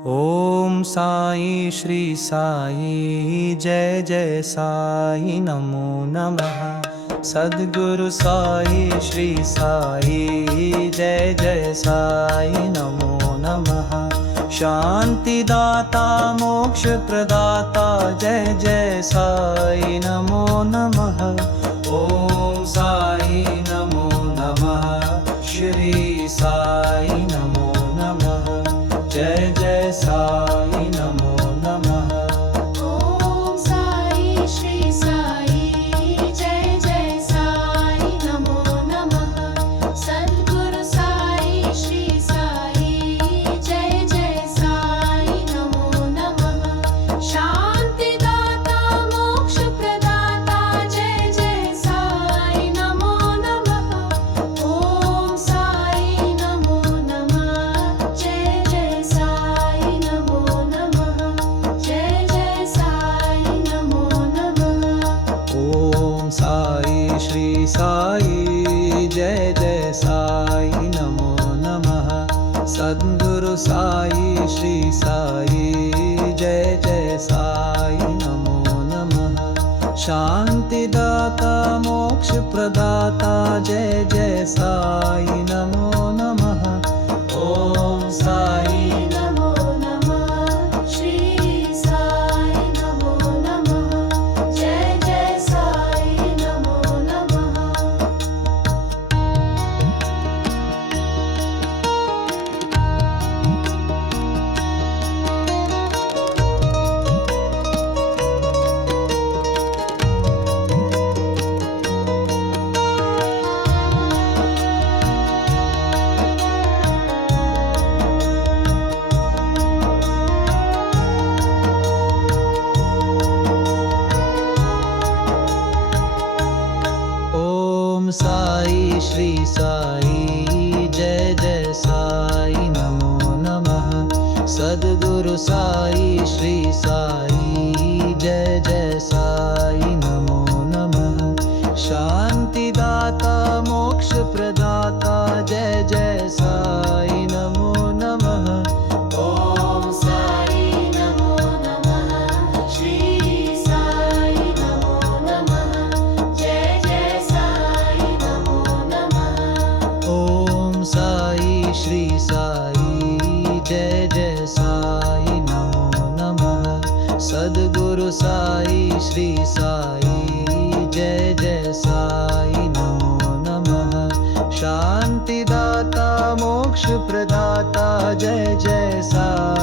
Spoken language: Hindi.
ओम साई श्री साई जय जय साई नमो नमः। सद्गुरु साई श्री साई जय जय साई नमो नमः। शांतिदाता मोक्ष प्रदाता जय जय साई नमो नमः। ओम साई नमो नमः। श्री साई नमो नमः। जय जय साई नमो नमः। ओम साई श्री साई जय जय साई नमो नमः। सद्गुरु साई श्री साई जय जय साई नमो नमः। शांतिदाता मोक्ष प्रदाता जय जय साई नमो नमः। ओम साई नमो नमः। जय जय साई नमो नमः। जय जय साई नमो नमः। ओम साई श्री साई जय जय साई नमो नमः। सद्गुरु साई श्री साई जय जय साई नमो नमः। शांतिदाता मोक्ष प्रदाता जय जय साई नमो नमः। ओम साई नमो नमः। श्री साई नमो नमः। जय जय साई नमो नमः। ओम साई श्री साई जय जय साई नमो नमः। सद्गुरु साई श्री साई जय जय साई नमो नमः। शांतिदाता मोक्ष प्रदाता जय जय साई नमो नमः। ओम साई नमो नमः। श्री साई नमो नमः। जय जय साई नमो नमः। ओम साई श्री साई जय जय साई नमो नमः। सद्गुरु साई श्री साई जय जय साई नमो नमः। शांतिदाता मोक्ष प्रदाता जय जय साई